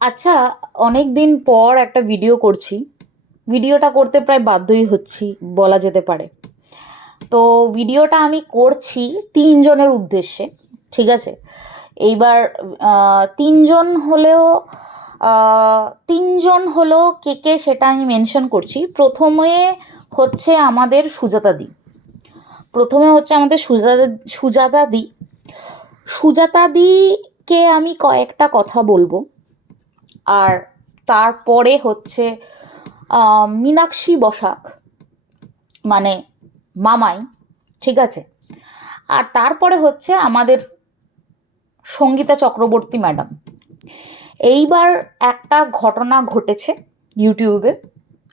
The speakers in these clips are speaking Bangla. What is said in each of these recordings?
আচ্ছা, অনেক দিন পর একটা ভিডিও করছি। ভিডিওটা করতে প্রায় বাধ্যই হচ্ছি বলা যেতে পারে। তো ভিডিওটা আমি করছি ৩ জনের উদ্দেশ্যে। ঠিক আছে? এইবার ৩ জন হলেও ৩ জন হলো কে সেটা আমি মেনশন করছি। হচ্ছে আমাদের সুজাতাদি। ১ম হচ্ছে আমাদের সুজাতাদি। সুজাতাদিকে আমি কয়েকটা কথা বলবো। আর তারপরে হচ্ছে মীনাক্ষী বসাক, মানে মামাই। ঠিক আছে? আর তারপরে হচ্ছে আমাদের সঙ্গীতা চক্রবর্তী ম্যাডাম। এইবার একটা ঘটনা ঘটেছে ইউটিউবে,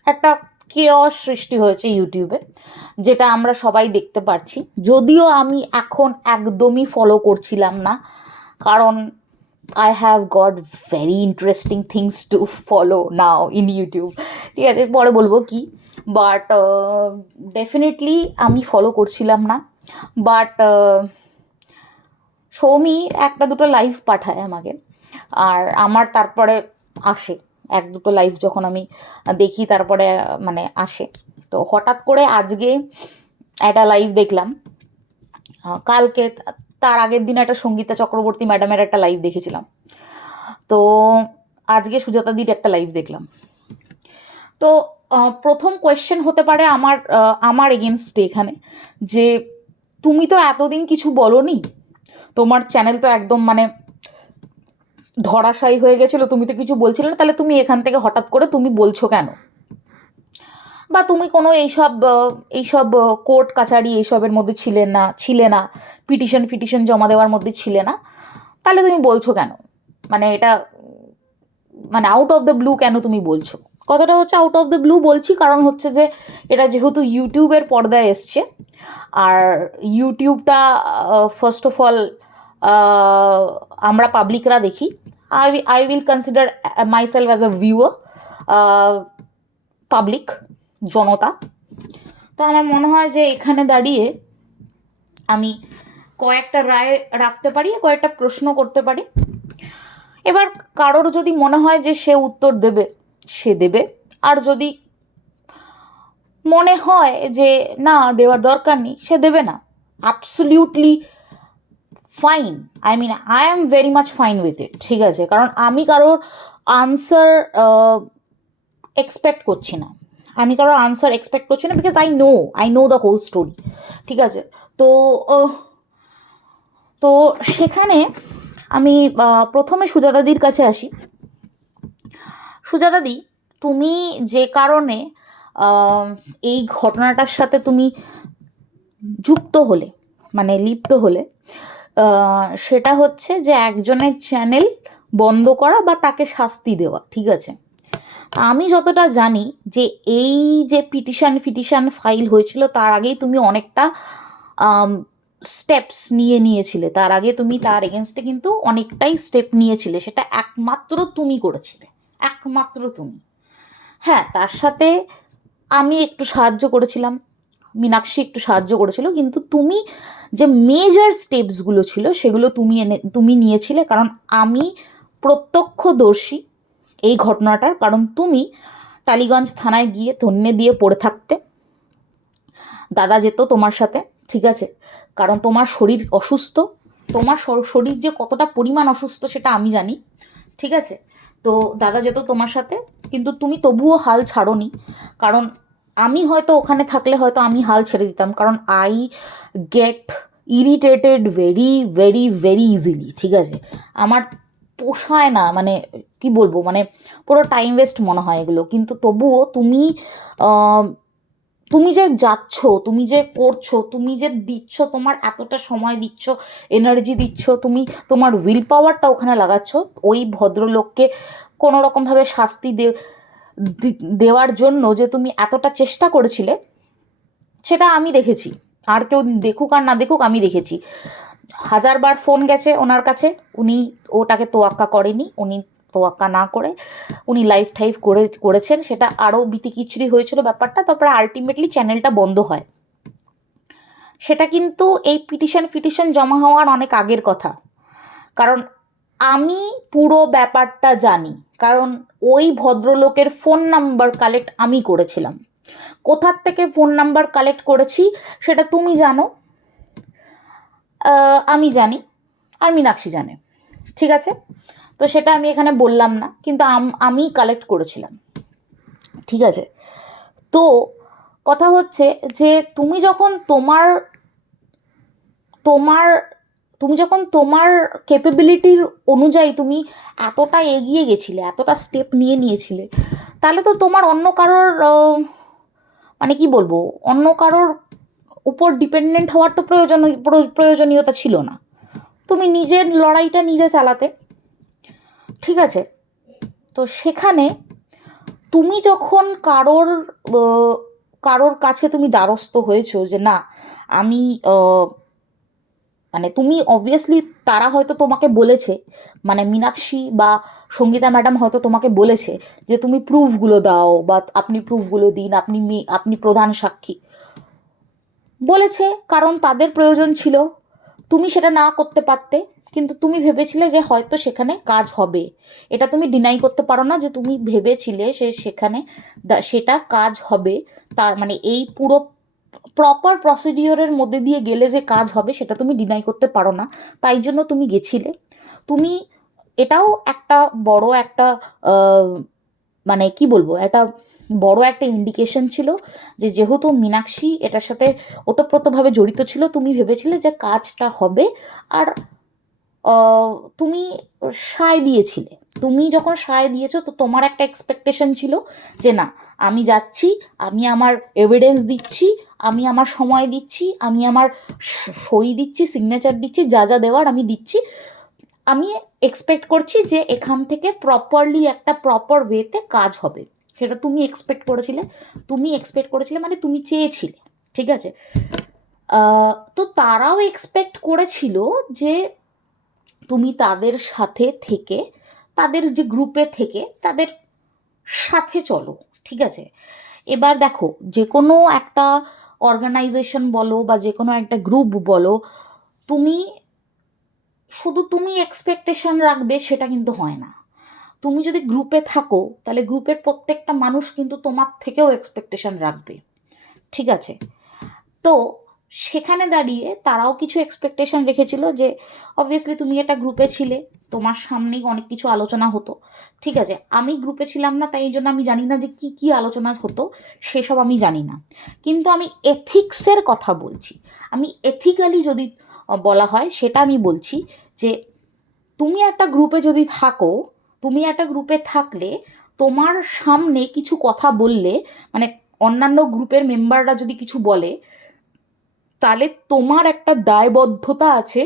একটা কেয়স সৃষ্টি হয়েছে ইউটিউবে, যেটা আমরা সবাই দেখতে পারছি। যদিও আমি এখন একদমই ফলো করছিলাম না, কারণ I have got very interesting things to follow now in YouTube. ঠিক আছে, পরে বলবো কি। বাট ডেফিনেটলি আমি ফলো করছিলাম না। বাট সৌমি একটা দুটো লাইভ পাঠায় আমাকে, আর আমার তারপরে আসে এক দুটো লাইভ যখন আমি দেখি, তারপরে মানে আসে। তো হঠাৎ করে আজকে একটা লাইভ দেখলাম। কালকে তার আগের দিন একটা সঙ্গীতা চক্রবর্তী ম্যাডামের একটা লাইভ দেখেছিলাম। তো আজকে সুজাতাদির একটা লাইভ দেখলাম। তো প্রথম কোয়েশ্চেন হতে পারে আমার এগেনস্টে এখানে, যে তুমি তো এতদিন কিছু বলনি, তোমার চ্যানেল তো একদম মানে ধরাশায়ী হয়ে গেছিলো, তুমি তো কিছু বলছিলে না, তাহলে তুমি এখান থেকে হঠাৎ করে তুমি বলছো কেন? বা তুমি কোনো এইসব কোর্ট কাছারি এইসবের মধ্যে ছিলে না, পিটিশন জমা দেওয়ার মধ্যে ছিলে না, তাহলে তুমি বলছো কেন? মানে এটা মানে আউট অফ দ্য ব্লু কেন তুমি বলছো? কথাটা হচ্ছে আউট অফ দ্য ব্লু বলছি, কারণ হচ্ছে যে এটা যেহেতু ইউটিউবের পর্দায় এসছে, আর ইউটিউবটা ফার্স্ট অফ অল আমরা পাবলিকরা দেখি। I will consider myself as a viewer, public, জনতা। তো আমার মনে হয় যে এখানে দাঁড়িয়ে আমি কয়েকটা রায় রাখতে পারি, কয়েকটা প্রশ্ন করতে পারি। এবার কারোর যদি মনে হয় যে সে উত্তর দেবে, সে দেবে। আর যদি মনে হয় যে না, দেওয়ার দরকার নেই, সে দেবে না। Absolutely fine. I am very much fine with it. ঠিক আছে? কারণ আমি কারোর আনসার এক্সপেক্ট করছি না। Because I know the whole story. ঠিক আছে? তো তো সেখানে আমি প্রথমে সুজাতাদির কাছে আসি। সুজাতাদি, তুমি যে কারণে এই ঘটনাটার সাথে তুমি যুক্ত হলে, মানে লিপ্ত হলে, সেটা হচ্ছে যে একজনের চ্যানেল বন্ধ করা বা তাকে শাস্তি দেওয়া। ঠিক আছে? আমি যতটা জানি যে এই যে পিটিশন ফাইল হয়েছিল, তার আগেই তুমি অনেকটা স্টেপস নিয়েছিলে। তার আগে তুমি তার এগেনস্টে কিন্তু অনেকটাই স্টেপ নিয়েছিলে, সেটা একমাত্র তুমি করেছিলে, একমাত্র তুমি। হ্যাঁ, তার সাথে আমি একটু সাহায্য করেছিলাম, মীনাক্ষী একটু সাহায্য করেছিল, কিন্তু তুমি যে মেজর স্টেপসগুলো ছিল সেগুলো তুমি নিয়েছিলে। কারণ আমি প্রত্যক্ষদর্শী এই ঘটনাটার। কারণ তুমি টালিগঞ্জ থানায় গিয়ে ধন্যে দিয়ে পড়ে থাকতে, দাদা যেত তোমার সাথে। ঠিক আছে? কারণ তোমার শরীর অসুস্থ, তোমার শরীর যে কতটা পরিমাণ অসুস্থ সেটা আমি জানি। ঠিক আছে? তো দাদা যেত তোমার সাথে, কিন্তু তুমি তবুও হাল ছাড়োনি। কারণ আমি হয়তো ওখানে থাকলে হয়তো আমি হাল ছেড়ে দিতাম, কারণ I get irritated very very very easily. ঠিক আছে? আমার পোষায় না, মানে কি বলবো, মানে পুরো টাইম ওয়েস্ট মনে হয় এগুলো। কিন্তু তবুও তুমি যে যাচ্ছ, তুমি যে করছো, তুমি যে দিচ্ছ, তোমার এতটা সময় দিচ্ছ, এনার্জি দিচ্ছ, তুমি তোমার উইল পাওয়ারটা ওখানে লাগাচ্ছ ওই ভদ্রলোককে কোনো রকমভাবে শাস্তি দেওয়ার জন্য, যে তুমি এতটা চেষ্টা করেছিলে, সেটা আমি দেখেছি। আর কেউ দেখুক আর না দেখুক, আমি দেখেছি। 1000বার ফোন গেছে ওনার কাছে, উনি ওটাকে তোয়াক্কা করেনি। উনি তোয়াক্কা না করে উনি লাইভ টাইভ করেছেন, সেটা আরও বিতিকিচড়ি হয়েছিল ব্যাপারটা। তারপরে আলটিমেটলি চ্যানেলটা বন্ধ হয়। সেটা কিন্তু এই পিটিশন জমা হওয়ার অনেক আগের কথা। কারণ আমি পুরো ব্যাপারটা জানি, কারণ ওই ভদ্রলোকের ফোন নাম্বার কালেক্ট আমি করেছিলাম। কোথার থেকে ফোন নাম্বার কালেক্ট করেছি সেটা তুমি জানো, আমি জানি, আর মীনাক্ষী জানে, ঠিক আছে? তো সেটা আমি এখানে বললাম না, কিন্তু আমি কালেক্ট করেছিলাম, ঠিক আছে? তো কথা হচ্ছে যে তুমি যখন তোমার তোমার তুমি যখন তোমার ক্যাপাবিলিটির অনুযায়ী তুমি এতটা এগিয়ে গেছিলে, এতটা স্টেপ নিয়েছিলে, তাহলে তো তোমার অন্য কারোর মানে কি বলবো, অন্য কারোর উপর ডিপেন্ডেন্ট হওয়ার তো প্রয়োজনীয়তা ছিল না। তুমি নিজের লড়াইটা নিজে চালাতে, ঠিক আছে? তো সেখানে তুমি যখন কারোর কাছে তুমি দ্বারস্থ হয়েছো যে না আমি মানে তুমি অবভিয়াসলি, তারা হয়তো তোমাকে বলেছে, মানে মীনাক্ষী বা সঙ্গীতা ম্যাডাম হয়তো তোমাকে বলেছে যে তুমি প্রুফগুলো দাও বা আপনি প্রুফগুলো দিন, আপনি প্রধান সাক্ষী বলেছে, কারণ তাদের প্রয়োজন ছিল। তুমি সেটা না করতে পারতে, কিন্তু তুমি ভেবেছিলে যে হয়তো সেখানে কাজ হবে। এটা তুমি ডিনাই করতে পারো না যে তুমি ভেবেছিলে সেখানে সেটা কাজ হবে। তার মানে এই পুরো প্রপার প্রসিডিওরের মধ্যে দিয়ে গেলে যে কাজ হবে সেটা তুমি ডিনাই করতে পারো না। তাই জন্য তুমি গেছিলে। তুমি এটাও একটা বড় একটা মানে কি বলবো, একটা বড় একটা ইন্ডিকেশন ছিল যে যেহেতু মীনাক্ষী এটার সাথে ওতপ্রোতভাবে জড়িত ছিল, তুমি ভেবেছিলে যে কাজটা হবে। আর তুমি সায় দিয়েছিলে। তুমি যখন সায় দিয়েছো তো তোমার একটা এক্সপেকটেশন ছিল যে না আমি যাচ্ছি, আমি আমার এভিডেন্স দিচ্ছি, আমি আমার সময় দিচ্ছি, আমি আমার সই দিচ্ছি, সিগনেচার দিচ্ছি, যা যা দেওয়ার আমি দিচ্ছি। আমি এক্সপেক্ট করছি যে এখান থেকে প্রপারলি একটা প্রপার ওয়েতে কাজ হবে। সেটা তুমি এক্সপেক্ট করেছিলে মানে তুমি চেয়েছিলে, ঠিক আছে? তো তারাও এক্সপেক্ট করেছিল যে তুমি তাদের সাথে থেকে, তাদের যে গ্রুপে থেকে তাদের সাথে চলো, ঠিক আছে? এবার দেখো, যে কোনো একটা অর্গানাইজেশন বলো বা যে কোনো একটা গ্রুপ বলো, তুমি শুধু তুমি এক্সপেকটেশন রাখবে সেটা কিন্তু হয় না। তুমি যদি গ্রুপে থাকো তাহলে গ্রুপের প্রত্যেকটা মানুষ কিন্তু তোমার থেকেও এক্সপেকটেশন রাখবে, ঠিক আছে? তো সেখানে দাঁড়িয়ে তারাও কিছু এক্সপেকটেশন রেখেছিল যে অবভিয়াসলি তুমি একটা গ্রুপে ছিলে, তোমার সামনেই অনেক কিছু আলোচনা হতো, ঠিক আছে? আমি গ্রুপে ছিলাম না, তাই এই জন্য আমি জানি না যে কি কি আলোচনা হতো, সেসব আমি জানি না। কিন্তু আমি এথিক্সের কথা বলছি। আমি এথিক্যালি যদি বলা হয় সেটা আমি বলছি যে তুমি একটা গ্রুপে যদি থাকো, তুমি একটা গ্রুপে থাকলে তোমার সামনে কিছু কথা বললে, মানে অন্যান্য গ্রুপের মেম্বাররা যদি কিছু বলে, তাহলে তোমার একটা দায়বদ্ধতা আছে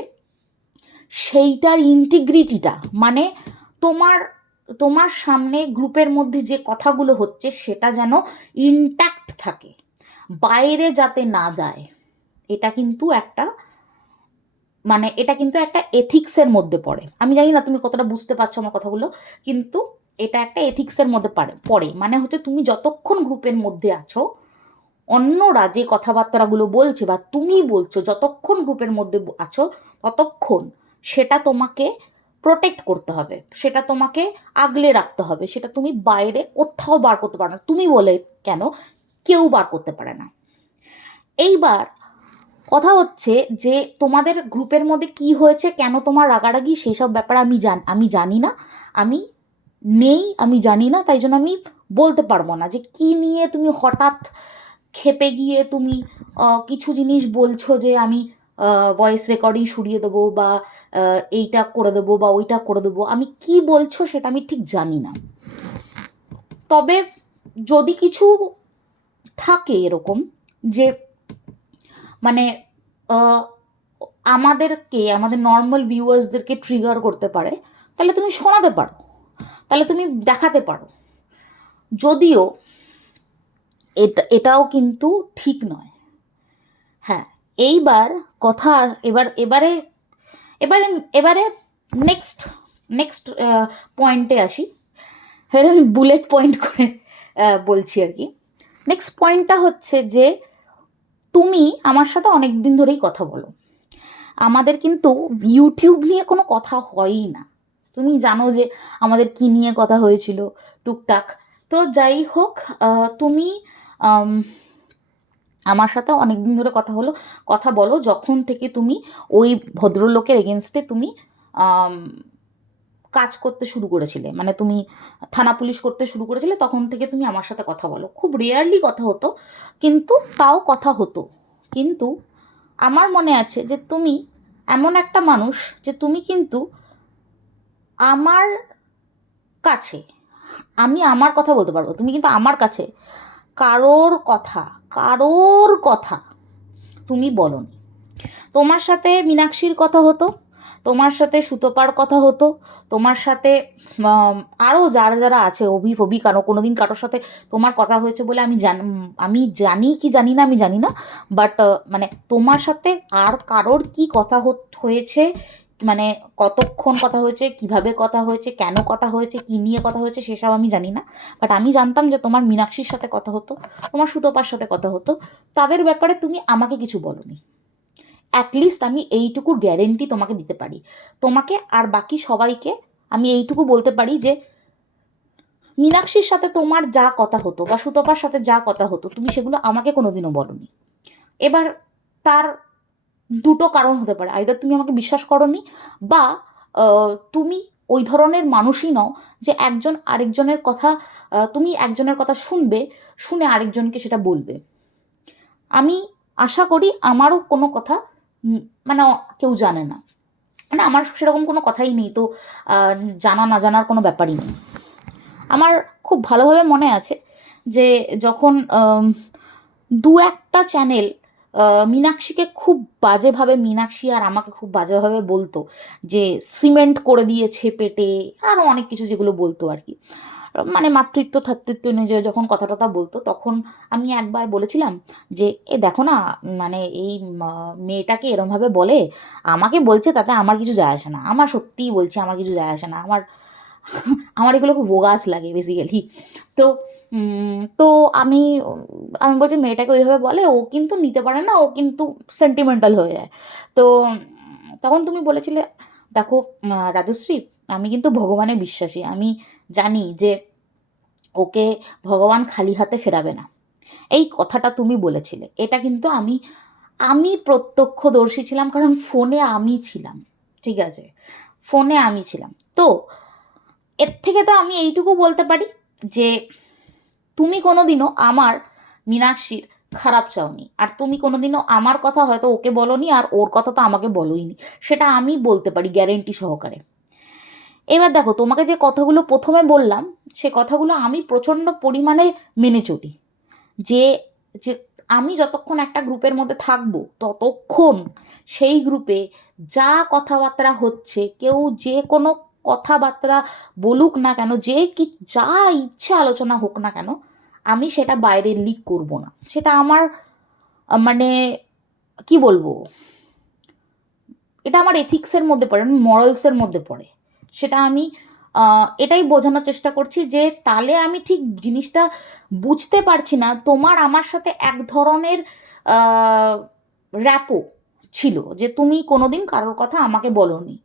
সেইটার ইন্টিগ্রিটিটা, মানে তোমার তোমার সামনে গ্রুপের মধ্যে যে কথাগুলো হচ্ছে সেটা যেন ইনট্যাক্ট থাকে, বাইরে যাতে না যায়। এটা কিন্তু একটা এথিক্সের মধ্যে পড়ে। আমি জানি না তুমি কতটা বুঝতে পারছো আমার কথাগুলো, কিন্তু এটা একটা এথিক্সের মধ্যে পড়ে। মানে হচ্ছে তুমি যতক্ষণ গ্রুপের মধ্যে আছো, অন্যরা যে কথাবার্তাগুলো বলছে বা তুমি বলছো, যতক্ষণ গ্রুপের মধ্যে আছো ততক্ষণ সেটা তোমাকে প্রোটেক্ট করতে হবে, সেটা তোমাকে আগলে রাখতে হবে, সেটা তুমি বাইরে কোথাও বার করতে পারো না। তুমি বলে কেন, কেউ বার করতে পারে না। এইবার কথা হচ্ছে যে তোমাদের গ্রুপের মধ্যে কি হয়েছে, কেন তোমার রাগারাগি, সেই সব ব্যাপারে আমি জানি না, আমি আমি জানি না, তাই জন্য আমি বলতে পারবো না যে কি নিয়ে তুমি হঠাৎ ক্ষেপে গিয়ে তুমি কিছু জিনিস বলছো যে আমি ভয়েস রেকর্ডিং সরিয়ে দেবো বা এইটা করে দেবো বা ওইটা করে দেবো। আমি কি বলছো সেটা আমি ঠিক জানি না। তবে যদি কিছু থাকে এরকম যে মানে আমাদের নর্মাল ভিউয়ার্সদেরকে ট্রিগার করতে পারে, তাহলে তুমি শোনাতে পারো, তাহলে তুমি দেখাতে পারো। যদিও এটাও কিন্তু ঠিক নয়। হ্যাঁ, এইবার কথা এবারে এবারে এবারে নেক্সট নেক্সট পয়েন্টে আসি। এবার আমি বুলেট পয়েন্ট করে বলছি আর কি। নেক্সট পয়েন্টটা হচ্ছে যে তুমি আমার সাথে অনেক দিন ধরেই কথা বলো, আমাদের কিন্তু ইউটিউব নিয়ে কোনো কথা হয়ই না। তুমি জানো যে আমাদের কি নিয়ে কথা হয়েছিল টুকটাক। তো যাই হোক, তুমি আম, আমার সাথে অনেকদিন ধরে কথা বলো যখন থেকে তুমি ওই ভদ্রলোকের এগেনস্টে তুমি আম, কাজ করতে শুরু করেছিলে, মানে তুমি থানা পুলিশ করতে শুরু করেছিলে, তখন থেকে তুমি আমার সাথে কথা বলো। খুব রেয়ারলি কথা হতো, কিন্তু তাও কথা হতো। কিন্তু আমার মনে আছে যে তুমি এমন একটা মানুষ যে তুমি কিন্তু আমার কাছে, আমি আমার কথা বলতে পারবো, তুমি কিন্তু আমার কাছে কারোর কথা কারোর কথা তুমি বলনি। তোমার সাথে মীনাক্ষীর কথা হতো, তোমার সাথে সুতপার কথা হতো, তোমার সাথে আরও যারা যারা আছে, অভি ফবি, কোনো দিন কারোর সাথে তোমার কথা হয়েছে বলে আমি জানি কি জানি না, আমি জানি না। বাট মানে তোমার সাথে আর কারোর কি কথা হয়েছে, মানে কতক্ষণ কথা হয়েছে, কিভাবে কথা হয়েছে, কেন কথা হয়েছে, কি নিয়ে কথা হয়েছে, সেসব আমি জানি না। বাট আমি জানতাম যে তোমার মীনাক্ষীর সাথে কথা হতো, তোমার সুতপার সাথে কথা হতো, তাদের ব্যাপারে তুমি আমাকে কিছু বলোনি। অ্যাটলিস্ট আমি এইটুকু গ্যারেন্টি তোমাকে দিতে পারি, তোমাকে আর বাকি সবাইকে আমি এইটুকু বলতে পারি যে মীনাক্ষীর সাথে তোমার যা কথা হতো বা সুতপার সাথে যা কথা হতো তুমি সেগুলো আমাকে কোনোদিনও বলোনি। এবার তার দুটো কারণ হতে পারে, আইদার তুমি আমাকে বিশ্বাস করোনি, বা তুমি ওই ধরনের মানুষই নও যে একজন আরেকজনের কথা, তুমি একজনের কথা শুনবে, শুনে আরেকজনকে সেটা বলবে। আমি আশা করি আমারও কোনো কথা মানে কেউ জানে না, মানে আমার সেরকম কোনো কথাই নেই তো, জানা না জানার কোনো ব্যাপারই নেই। আমার খুব ভালোভাবে মনে আছে যে যখন দু একটা চ্যানেল মীনাক্ষীকে খুব বাজেভাবে, মীনাক্ষী আর আমাকে খুব বাজেভাবে বলতো যে সিমেন্ট করে দিয়েছে পেটে, আরও অনেক কিছু যেগুলো বলতো আর কি, মানে মাতৃত্ব থাতৃত্ব নিয়ে যখন কথা টথা বলতো, তখন আমি একবার বলেছিলাম যে এ দেখো না, মানে এই মেয়েটাকে এরমভাবে বলে, আমাকে বলছে তাতে আমার কিছু যায় আসে না, আমার সত্যিই বলছি আমার কিছু যায় আসে না, আমার আমার এগুলো খুব বোগাস লাগে বেসিক্যালি। তো তো আমি আমি বলছি মেয়েটাকে ওইভাবে বলে, ও কিন্তু নিতে পারে না, ও কিন্তু সেন্টিমেন্টাল হয়ে যায়। তো তখন তুমি বলেছিলে দেখো রাজশ্রী, আমি কিন্তু ভগবানে বিশ্বাসী, আমি জানি যে ওকে ভগবান খালি হাতে ফেরাবে না। এই কথাটা তুমি বলেছিলে, এটা কিন্তু আমি আমি প্রত্যক্ষদর্শী ছিলাম, কারণ ফোনে আমি ছিলাম, ঠিক আছে, ফোনে আমি ছিলাম। তো এর থেকে তো আমি এইটুকু বলতে পারি যে তুমি কোনোদিনও আমার মীনাক্ষীর খারাপ চাওনি, আর তুমি কোনোদিনও আমার কথা হয়তো ওকে বলোনি, আর ওর কথা তো আমাকে বলোইনি, সেটা আমি বলতে পারি গ্যারেন্টি সহকারে। এবার দেখো, তোমাকে যে কথাগুলো প্রথমে বললাম সে কথাগুলো আমি প্রচণ্ড পরিমাণে মেনে চলি, যে যে আমি যতক্ষণ একটা গ্রুপের মধ্যে থাকবো ততক্ষণ সেই গ্রুপে যা কথাবার্তা হচ্ছে, কেউ যে কোনো কথাবার্তা বলুক না কেন, যে কি যা ইচ্ছে আলোচনা হোক না কেন, আমি সেটা বাইরে লিক করব না। সেটা আমার মানে কি বলবো, এটা আমার এথিক্সের মধ্যে পড়ে, মরালসের মধ্যে পড়ে। সেটা আমি এটাই বোঝানোর চেষ্টা করছি যে তাহলে আমি ঠিক জিনিসটা বুঝতে পারছি না, তোমার আমার সাথে এক ধরনের র্যাপো ছিল যে তুমি কোনোদিন কারোর কথা আমাকে বলোনি।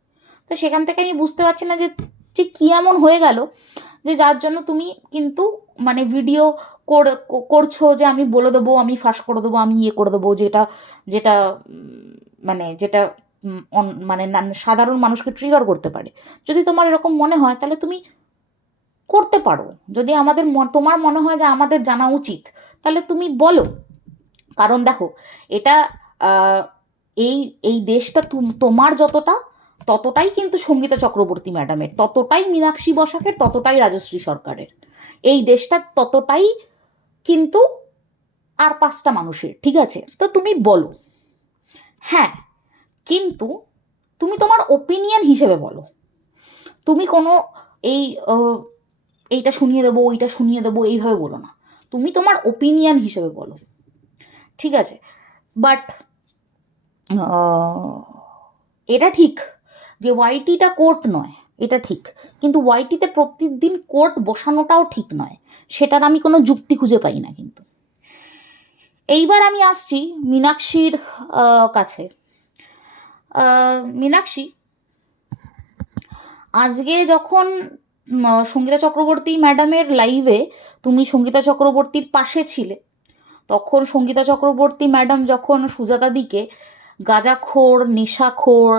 তো সেখান থেকে আমি বুঝতে পারছি না যে যে কী এমন হয়ে গেল যে যার জন্য তুমি কিন্তু মানে ভিডিও করছো যে আমি বলে দেবো, আমি ফাঁস করে দেবো, আমি ইয়ে করে দেবো, যেটা যেটা মানে যেটা মানে সাধারণ মানুষকে ট্রিগার করতে পারে। যদি তোমার এরকম মনে হয় তাহলে তুমি করতে পারো, যদি আমাদের তোমার মনে হয় যে আমাদের জানা উচিত তাহলে তুমি বলো। কারণ দেখো, এটা এই এই দেশটা তোমার যতটা, ততটাই কিন্তু সঙ্গীতা চক্রবর্তী ম্যাডামের, ততটাই মীনাক্ষী বসাকের, ততটাই রাজশ্রী সরকারের। এই দেশটা ততটাই কিন্তু আর পাঁচটা মানুষের, ঠিক আছে? তো তুমি বলো, হ্যাঁ, কিন্তু তুমি তোমার ওপিনিয়ন হিসেবে বলো। তুমি কোনো এই এইটা শুনিয়ে দেবো, ওইটা শুনিয়ে দেবো এইভাবে বলো না, তুমি তোমার ওপিনিয়ন হিসেবে বলো, ঠিক আছে? বাট এটা ঠিক যে ওয়াইটিটা কোর্ট নয়, এটা ঠিক, কিন্তু ওয়াইটিতে প্রতিদিন কোর্ট বসানোটাও ঠিক নয়, সেটার আমি কোনো যুক্তি খুঁজে পাই না। কিন্তু এইবার আমি আসছি মীনাক্ষীর কাছে। মীনাক্ষী, আজকে যখন সঙ্গীতা চক্রবর্তী ম্যাডামের লাইভে তুমি সঙ্গীতা চক্রবর্তীর পাশে ছিলে, তখন সঙ্গীতা চক্রবর্তী ম্যাডাম যখন সুজাতাদিকে গাঁজাখোর, নেশাখোর,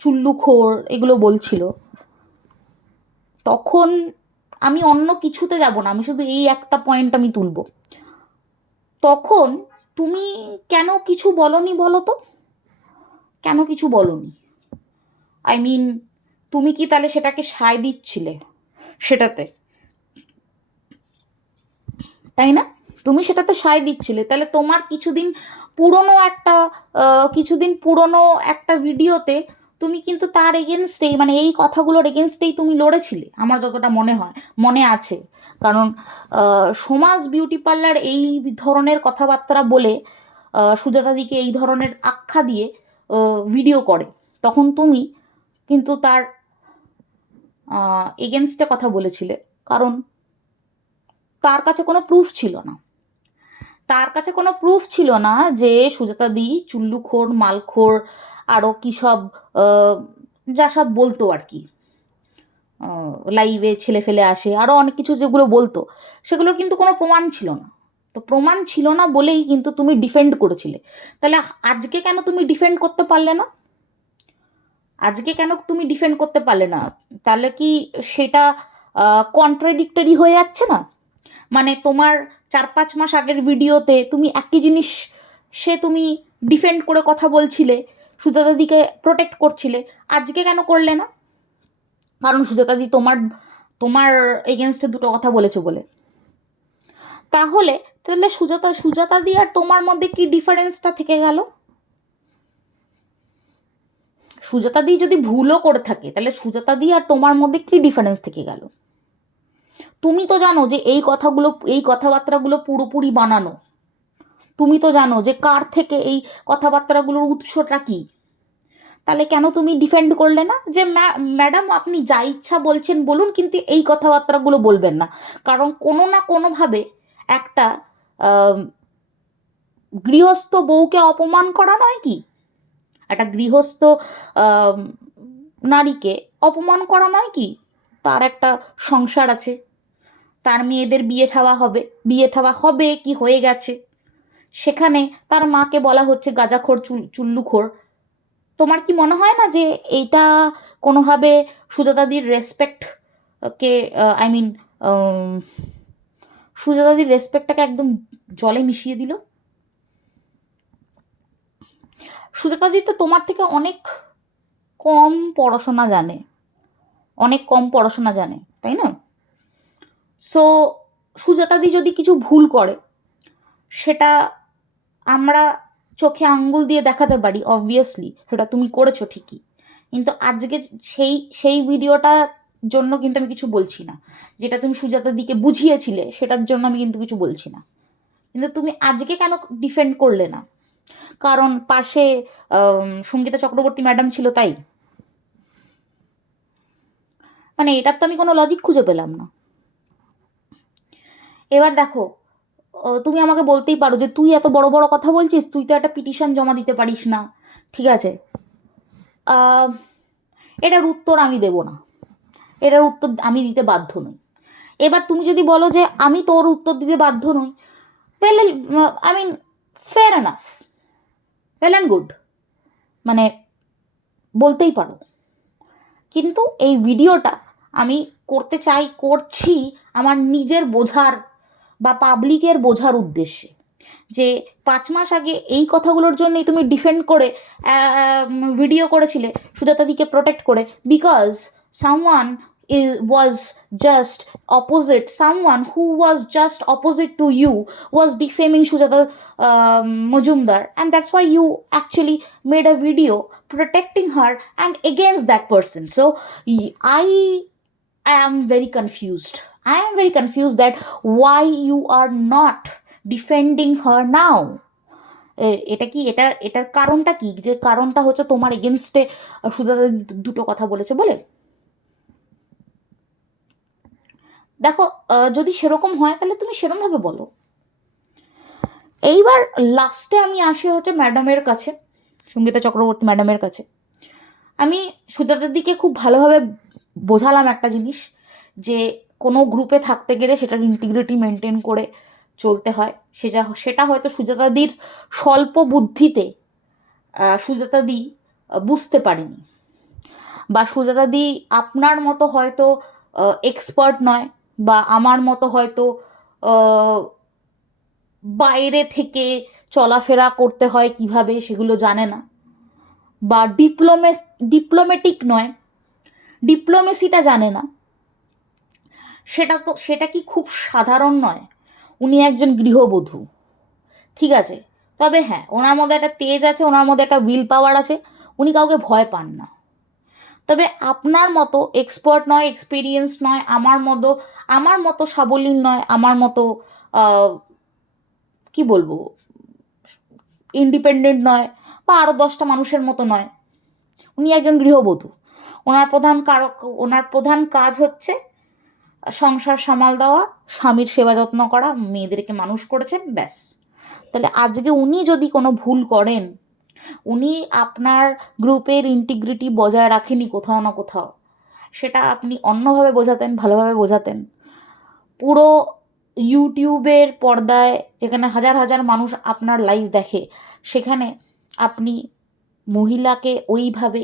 চুল্লুখোর এগুলো বলছিল, তখন আমি অন্য কিছুতে যাব না, আমি শুধু এই একটা পয়েন্ট আমি তুলব। তখন তুমি কেন কিছু বলনি বলো তো? কেন কিছু বলনি? আই মিন, তুমি কি তাহলে সেটাকে সায় দিচ্ছিলে সেটাতে, তাই না? তুমি সেটাতে সায় দিচ্ছিলে, তাহলে তোমার কিছুদিন পুরনো একটা ভিডিওতে তুমি কিন্তু তার এগেনস্টেই, মানে এই কথাগুলোর এগেনস্টেই তুমি লড়েছিলে, আমার যতটা মনে আছে। কারণ সমাজ বিউটি পার্লার এই ধরনের কথাবার্তা বলে সুজাতাদিকে এই ধরনের আখ্যা দিয়ে ভিডিও করে, তখন তুমি কিন্তু তার এগেনস্টে কথা বলেছিলে, কারণ তার কাছে কোনো প্রুফ ছিল না। তার কাছে কোনো প্রুফ ছিল না যে সুজাতাদি চুল্লুখোর, মালখোর, আরও কী সব যা সব বলতো আর কি, লাইভে ছেলে ফেলে আসে, আরও অনেক কিছু যেগুলো বলতো, সেগুলোর কিন্তু কোনো প্রমাণ ছিল না। তো প্রমাণ ছিল না বলেই কিন্তু তুমি ডিফেন্ড করেছিলে। তাহলে আজকে কেন তুমি ডিফেন্ড করতে পারলে না? আজকে কেন তুমি ডিফেন্ড করতে পারলে না? তাহলে কি সেটা কন্ট্রাডিক্টরি হয়ে যাচ্ছে না? মানে তোমার 4-5 মাস আগের ভিডিওতে তুমি একই জিনিস তুমি ডিফেন্ড করে কথা বলছিলে, সুজাতাদিকে প্রোটেক্ট করছিলে, আজকে কেন করলে না? কারণ সুজাতাদি তোমার এগেনস্টে দুটো কথা বলেছে বলে। তাহলে সুজাতাদি আর তোমার মধ্যে কি ডিফারেন্সটা থেকে গেল? সুজাতাদি যদি ভুলও করে থাকে, তাহলে সুজাতাদি আর তোমার মধ্যে কি ডিফারেন্স থেকে গেল? তুমি তো জানো যে এই কথাবার্তাগুলো পুরোপুরি বানানো। তুমি তো জানো যে কার থেকে এই কথাবার্তাগুলোর উৎসটা কি। তাহলে কেন তুমি ডিফেন্ড করলে না যে ম্যাডাম আপনি যা ইচ্ছা বলছেন বলুন, কিন্তু এই কথাবার্তাগুলো বলবেন না? কারণ কোনো না কোনোভাবে একটা গৃহস্থ বউকে অপমান করা নয় কি? একটা গৃহস্থ নারীকে অপমান করা নয় কি? তার একটা সংসার আছে, তার মেয়েদের বিয়ে ঠাওয়া হবে কি হয়ে গেছে, সেখানে তার মাকে বলা হচ্ছে গাঁজাখোর, চুল্লুখোর। তোমার কি মনে হয় না যে এইটা কোনোভাবে সুজাতাদির রেসপেক্টকে, আই মিন সুজাতাদির রেসপেক্টটাকে একদম জলে মিশিয়ে দিল? সুজাতাদি তো তোমার থেকে অনেক কম পড়াশোনা জানে, তাই না? সো সুজাতাদি যদি কিছু ভুল করে, সেটা আমরা চোখে আঙ্গুল দিয়ে দেখাতে পারি, অবভিয়াসলি সেটা তুমি করেছো ঠিকই, কিন্তু আজকে সেই ভিডিওটার জন্য কিন্তু আমি কিছু বলছি না। যেটা তুমি সুজাতাদিকে বুঝিয়েছিলে সেটার জন্য আমি কিন্তু কিছু বলছি না। কিন্তু তুমি আজকে কেন ডিফেন্ড করলে না? কারণ পাশে সঙ্গীতা চক্রবর্তী ম্যাডাম ছিল তাই? মানে এটার তো আমি কোনো লজিক খুঁজে পেলাম না। এবার দেখো, তুমি আমাকে বলতেই পারো যে তুই এত বড় বড় কথা বলছিস, তুই তো একটা পিটিশন জমা দিতে পারিস না, ঠিক আছে? এটার উত্তর আমি দেব না, এটার উত্তর আমি দিতে বাধ্য নই। এবার তুমি যদি বলো যে আমি তোর উত্তর দিতে বাধ্য নই, well, I mean, fair enough, well and good, মানে বলতেই পারো। কিন্তু এই ভিডিওটা আমি করছি আমার নিজের বোঝার বা পাবলিকের বোঝার উদ্দেশ্যে, যে 5 মাস আগে এই কথাগুলোর জন্যই তুমি ডিফেন্ড করে ভিডিও করেছিলে সুজাতাদিকে প্রোটেক্ট করে, because someone was just opposite, someone who was just opposite to you was defaming Sujata Majumdar, and that's why you actually made a video protecting her and against that person. So I am very confused. That why you are not defending her now. এটার কারণটা কি? যে কারণটা হচ্ছে তোমার এগেনস্টে সুজাতা দুটো কথা বলেছে বলে। দেখো, যদি সেরকম হয় তাহলে তুমি সেরকমভাবে বলো। এইবার লাস্টে আমি আসি হচ্ছে ম্যাডামের কাছে, সঙ্গীতা চক্রবর্তী ম্যাডামের কাছে। আমি সুজাতাদিকে খুব ভালোভাবে বোঝালাম একটা জিনিস, যে কোনো গ্রুপে থাকতে গেলে সেটার ইন্টিগ্রিটি মেনটেন করে চলতে হয়। সেটা হয়তো সুজাতাদির স্বল্প বুদ্ধিতে সুজাতাদি বুঝতে পারেনি, বা সুজাতাদি আপনার মতো হয়তো এক্সপার্ট নয়, বা আমার মতো হয়তো বাইরে থেকে চলাফেরা করতে হয় কিভাবে সেগুলো জানে না, বা ডিপ্লোম্যাটিক নয়, ডিপ্লোমেসিটা জানে না। সেটা কি খুব সাধারণ নয়? উনি একজন গৃহবধূ, ঠিক আছে, তবে হ্যাঁ ওনার মধ্যে একটা তেজ আছে, ওনার মধ্যে একটা উইল পাওয়ার আছে, উনি কাউকে ভয় পান না। তবে আপনার মতো এক্সপার্ট নয়, এক্সপিরিয়েন্স নয়, আমার মতো সাবলীল নয়, আমার মতো কি বলবো, ইন্ডিপেন্ডেন্ট নয়, বা আরও 10টা মানুষের মতো নয়। উনি একজন গৃহবধূ। ওনার প্রধান কাজ হচ্ছে সংসার সামাল দেওয়া, স্বামীর সেবা যত্ন করা, মেয়েদেরকে মানুষ করেছেন, ব্যাস। তাহলে আজকে উনি যদি কোনো ভুল করেন, উনি আপনার গ্রুপের ইন্টিগ্রিটি বজায় রাখেনি কোথাও না কোথাও, সেটা আপনি অন্যভাবে বোঝাতেন, ভালোভাবে বোঝাতেন। পুরো ইউটিউবের পর্দায় যেখানে হাজার হাজার মানুষ আপনার লাইভ দেখে, সেখানে আপনি মহিলাকে ওইভাবে,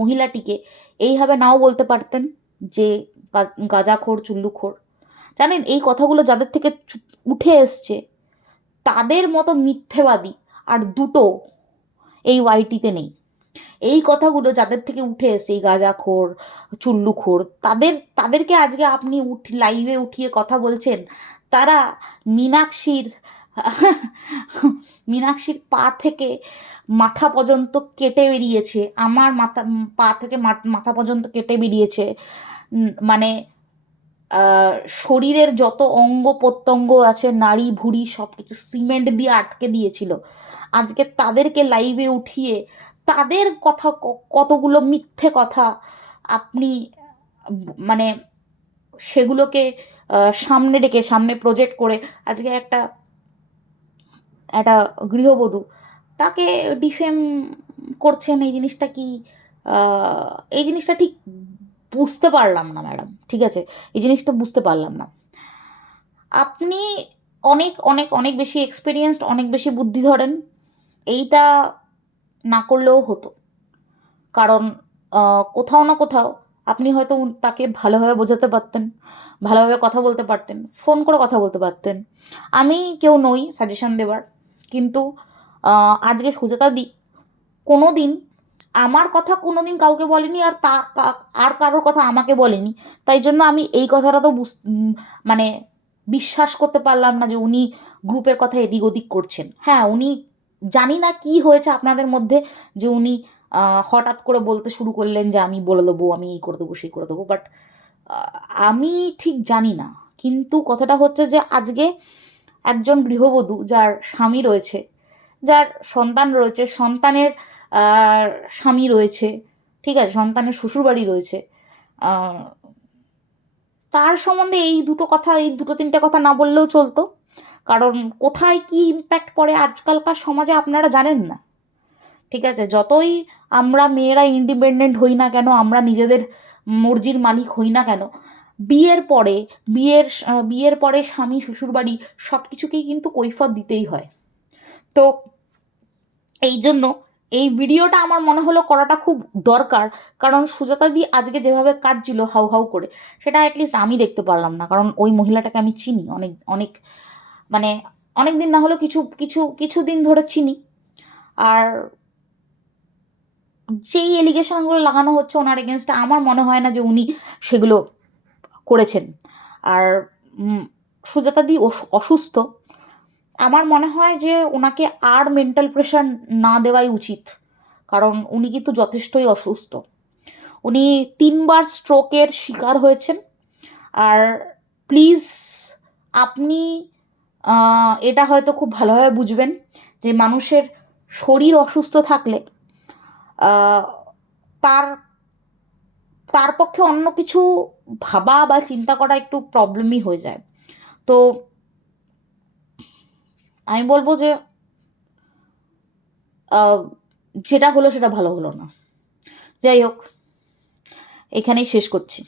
মহিলাটিকে এইভাবে নাও বলতে পারতেন যে গাঁজাখোর, চুল্লুখোর। জানেন, এই কথাগুলো যাদের থেকে উঠে এসছে, তাদের মতো মিথ্যেবাদী আর দুটো এই ওয়াইটিতে নেই। এই কথাগুলো যাদের থেকে উঠে এসছে, এই গাঁজাখোর, চুল্লুখোর, তাদেরকে আজকে আপনি লাইভে উঠিয়ে কথা বলছেন। তারা মীনাক্ষীর মীনাক্ষীর পা থেকে মাথা পর্যন্ত কেটে বেরিয়েছে, আমার পা থেকে মাথা পর্যন্ত কেটে বেরিয়েছে, মানে শরীরের যত অঙ্গ প্রত্যঙ্গ আছে, নাড়ি ভুড়ি সব কিছু সিমেন্ট দিয়ে আটকে দিয়েছিল। আজকে তাদেরকে লাইভে উঠিয়ে তাদের কথা, কতগুলো মিথ্যে কথা আপনি মানে সেগুলোকে সামনে প্রজেক্ট করে আজকে একটা একটা গৃহবধূ তাকে ডিফেম করছেন। এই জিনিসটা ঠিক বুঝতে পারলাম না ম্যাডাম, ঠিক আছে, এই জিনিসটা বুঝতে পারলাম না। আপনি অনেক অনেক অনেক বেশি এক্সপিরিয়েন্সড, অনেক বেশি বুদ্ধি ধরেন, এইটা না করলেও হতো। কারণ কোথাও না কোথাও আপনি হয়তো তাকে ভালোভাবে বোঝাতে পারতেন, ভালোভাবে কথা বলতে পারতেন, ফোন করে কথা বলতে পারতেন। আমি কেউ নই সাজেশন দেওয়ার, কিন্তু আজকে সুজাতাদি কোনো দিন আমার কথা কোনো দিন কাউকে বলেনি, আর কারোর কথা আমাকে বলেনি। তাই জন্য আমি এই কথাটা তো মানে বিশ্বাস করতে পারলাম না যে উনি গ্রুপের কথা এদিক ওদিক করছেন। হ্যাঁ, উনি জানি না কি হয়েছে আপনাদের মধ্যে, যে উনি হঠাৎ করে বলতে শুরু করলেন যে আমি বলে দেবো, আমি এই করে দেবো, সেই করে দেবো। বাট আমি ঠিক জানি না। কিন্তু কথাটা হচ্ছে যে আজকে একজন গৃহবধূ যার স্বামী রয়েছে, যার সন্তান রয়েছে, সন্তানের স্বামী রয়েছে, ঠিক আছে, সন্তানের শ্বশুরবাড়ি রয়েছে, তার সম্বন্ধে এই দুটো তিনটে কথা না বললেও চলতো। কারণ কোথায় কি ইম্প্যাক্ট পড়ে আজকালকার সমাজে আপনারা জানেন না, ঠিক আছে। যতই আমরা মেয়েরা ইন্ডিপেন্ডেন্ট হই না কেন, আমরা নিজেদের মর্জির মালিক হই না কেন, বিয়ের পরে বিয়ের পরে স্বামী শ্বশুরবাড়ি সব কিছুকেই কিন্তু কৈফিয়ত দিতেই হয়। তো এই জন্য এই ভিডিওটা আমার মনে হলো করাটা খুব দরকার। কারণ সুজাতাদি আজকে যেভাবে কাঁদছিল হাউ হাউ করে, সেটা অ্যাটলিস্ট আমি দেখতে পারলাম না। কারণ ওই মহিলাটাকে আমি চিনি অনেক অনেক, মানে অনেক দিন না হলেও কিছুদিন ধরে চিনি। আর যেই এলিগেশনগুলো লাগানো হচ্ছে ওনার এগেনস্টে, আমার মনে হয় না যে উনি সেগুলো করেছেন। আর সুজাতাদি অসুস্থ, আমার মনে হয় যে ওনাকে আর মেন্টাল প্রেশার না দেওয়াই উচিত। কারণ উনি কিন্তু যথেষ্টই অসুস্থ। উনি 3বার স্ট্রোকের শিকার হয়েছেন। আর প্লিজ আপনি এটা হয়তো খুব ভালোভাবে বুঝবেন যে মানুষের শরীর অসুস্থ থাকলে তার তার পক্ষে অন্য কিছু ভাবা বা চিন্তা করা একটু প্রবলেমই হয়ে যায়। তো আমি বলবো যে যেটা হলো সেটা ভালো হলো না, যাই হোক, এখানেই শেষ করছি।